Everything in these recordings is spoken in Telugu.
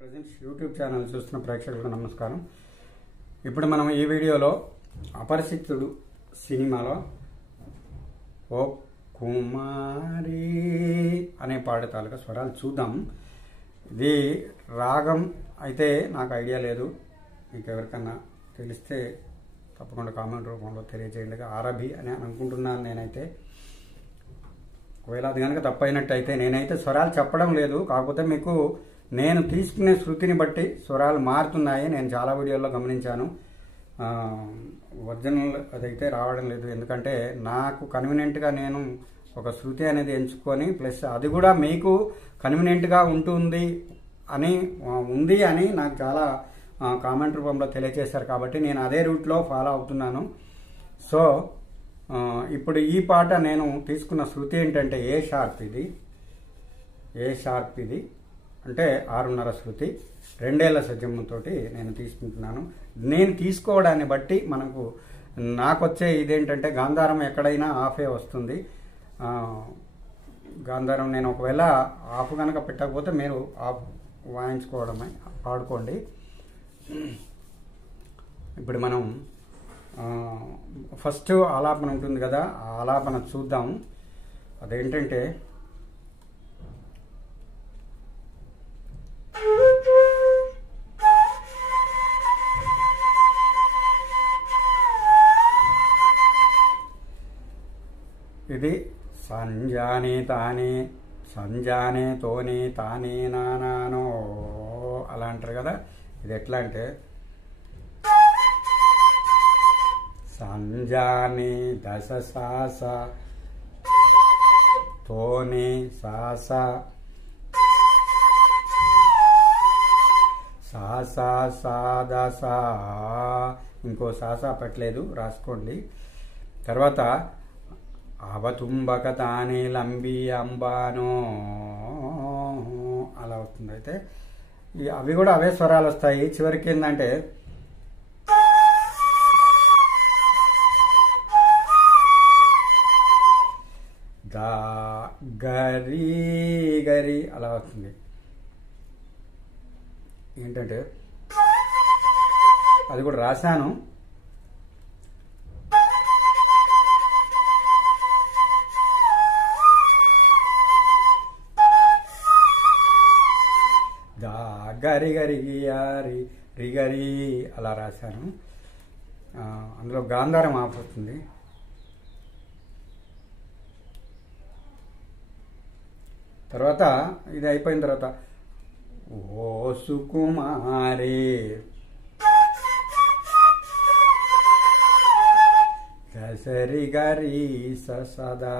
ప్రజెంట్ యూట్యూబ్ ఛానల్ చూస్తున్న ప్రేక్షకులకు నమస్కారం. ఇప్పుడు మనం ఈ వీడియోలో అపరిచితుడు సినిమాలో ఓ కుమారి అనే పాట తాలూకా స్వరాలు చూద్దాం. ఇది రాగం అయితే నాకు ఐడియా లేదు, మీకు ఎవరికన్నా తెలిస్తే తప్పకుండా కామెంట్ రూపంలో తెలియజేయండి. అరబీ అని అనుకుంటున్నాను నేనైతే. ఒకవేళ అది కనుక తప్పైనట్టయితే నేనైతే స్వరాలు చెప్పడం లేదు, కాకపోతే మీకు నేను తీసుకునే శృతిని బట్టి స్వరాలు మారుతున్నాయి. నేను చాలా వీడియోల్లో గమనించాను. ఒరిజినల్ అదైతే రావడం లేదు, ఎందుకంటే నాకు కన్వీనియంట్గా నేను ఒక శృతి అనేది ఎంచుకొని ప్లస్ అది కూడా మీకు కన్వీనియంట్గా ఉంది అని నాకు చాలా కామెంట్ రూపంలో తెలియజేశారు, కాబట్టి నేను అదే రూట్లో ఫాలో అవుతున్నాను. సో ఇప్పుడు ఈ పాట నేను తీసుకున్న శృతి ఏంటంటే ఏ షార్ప్ ఇది అంటే 6.5 శృతి, 2 ఏళ్ల సజ్జమ్ముతో నేను తీసుకుంటున్నాను. నేను తీసుకోవడాన్ని బట్టి నాకు వచ్చే ఇదేంటంటే గాంధారం ఎక్కడైనా ఆఫే వస్తుంది. గాంధారం నేను ఒకవేళ ఆఫ్ కనుక పెట్టకపోతే మీరు ఆఫ్ వాయించుకోవడమే, పాడుకోండి. ఇప్పుడు మనం ఫస్ట్ ఆలాపన ఉంటుంది కదా, ఆ ఆలాపన చూద్దాం. అదేంటంటే ఇది సంజానే తోనే తానే నానానో అలా అంటారు కదా. ఇది ఎట్లా అంటే సంజానే దశ సాస తోనే సాస సాసా సాదసా, ఇంకో సాసా పెట్టలేదు, రాసుకోండి. తర్వాత అవతుంబక తానే లంబి అంబానో అలా అవుతుంది. అయితే అవి కూడా అవే స్వరాలు వస్తాయి. చివరికి ఏంటంటే దా గరి గరి అలా వస్తుంది. ఏంటంటే అది కూడా రాశాను. దా గరి గరి యారి రిగరి అలా రాశాను. అందులో గాంధారం ఆఫ్ వస్తుంది. తర్వాత ఇది అయిపోయిన తర్వాత ఓ సుకుమారి దసరి గరి సదా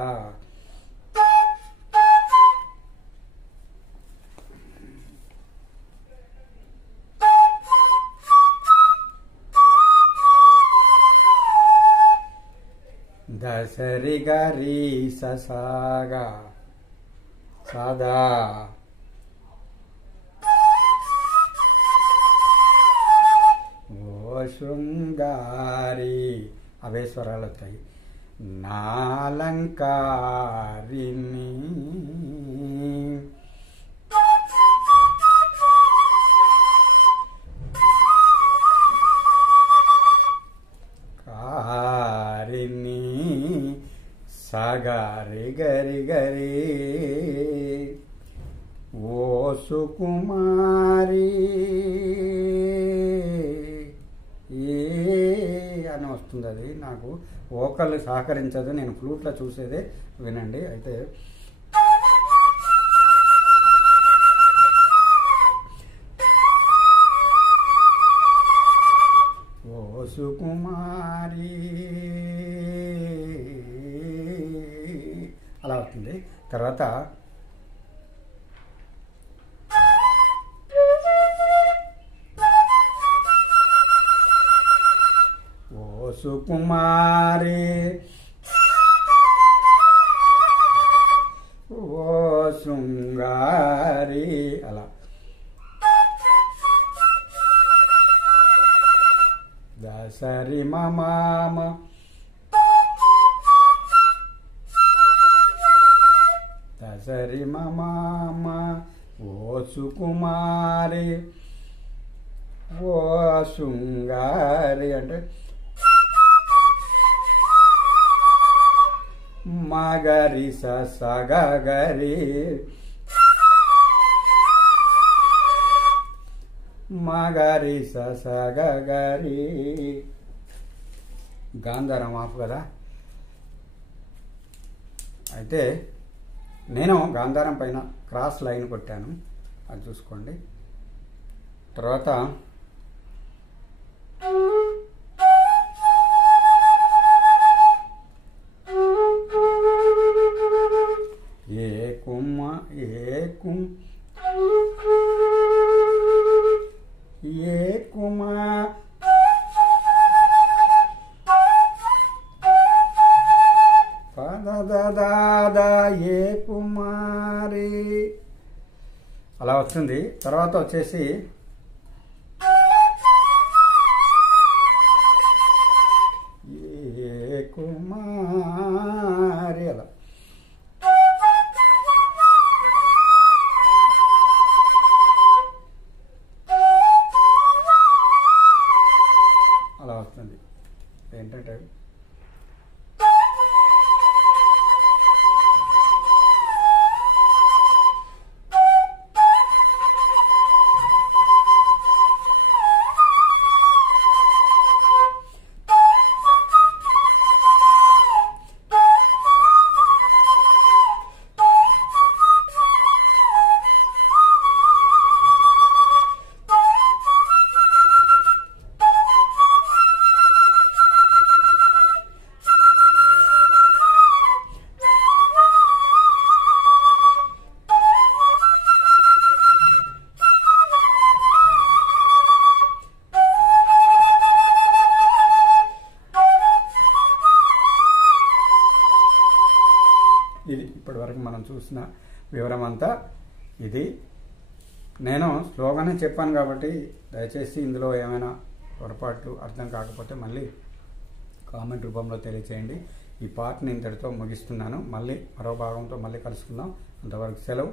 దసరి గరి ససాగా సదా ఓ శృంగారి అవే స్వరాలు వస్తాయి. నాలంకారిని కారిని సగారి గరి గరి ఓ సుకుమారి అని వస్తుంది. అది నాకు వోకల్ సహకరించదు, నేను ఫ్లూట్లో చూసేదే, వినండి. అయితే ఓ సుకుమారి అలా వస్తుంది. తర్వాత ఓ సుకుమారి ఓ శృంగారి అలా. దసరి మమామ దసరి మమామ ఓ సుకుమారి ఓ శృంగారి అంటే మగరి సగరి మగరి సగరి. గాంధారం ఆపు కదా. అయితే నేను గాంధారం పైన క్రాస్ లైన్ కొట్టాను, అది చూసుకోండి. తర్వాత ఏ కుమ్మ ఏ కుమా పదదాదా ఏ కుమారి అలా వస్తుంది. తర్వాత వచ్చేసి ఏ కుమారి అలా. అలా వస్తుంది. ఏంటంటే ఇది ఇప్పటి వరకు మనం చూసిన వివరం అంతా ఇది. నేను స్లోగానే చెప్పాను కాబట్టి దయచేసి ఇందులో ఏమైనా పొరపాట్లు అర్థం కాకపోతే మళ్ళీ కామెంట్ రూపంలో తెలియచేయండి. ఈ పార్ట్ని ఇంతటితో ముగిస్తున్నాను. మళ్ళీ మరో భాగంతో మళ్ళీ కలుసుకుందాం. అంతవరకు సెలవు.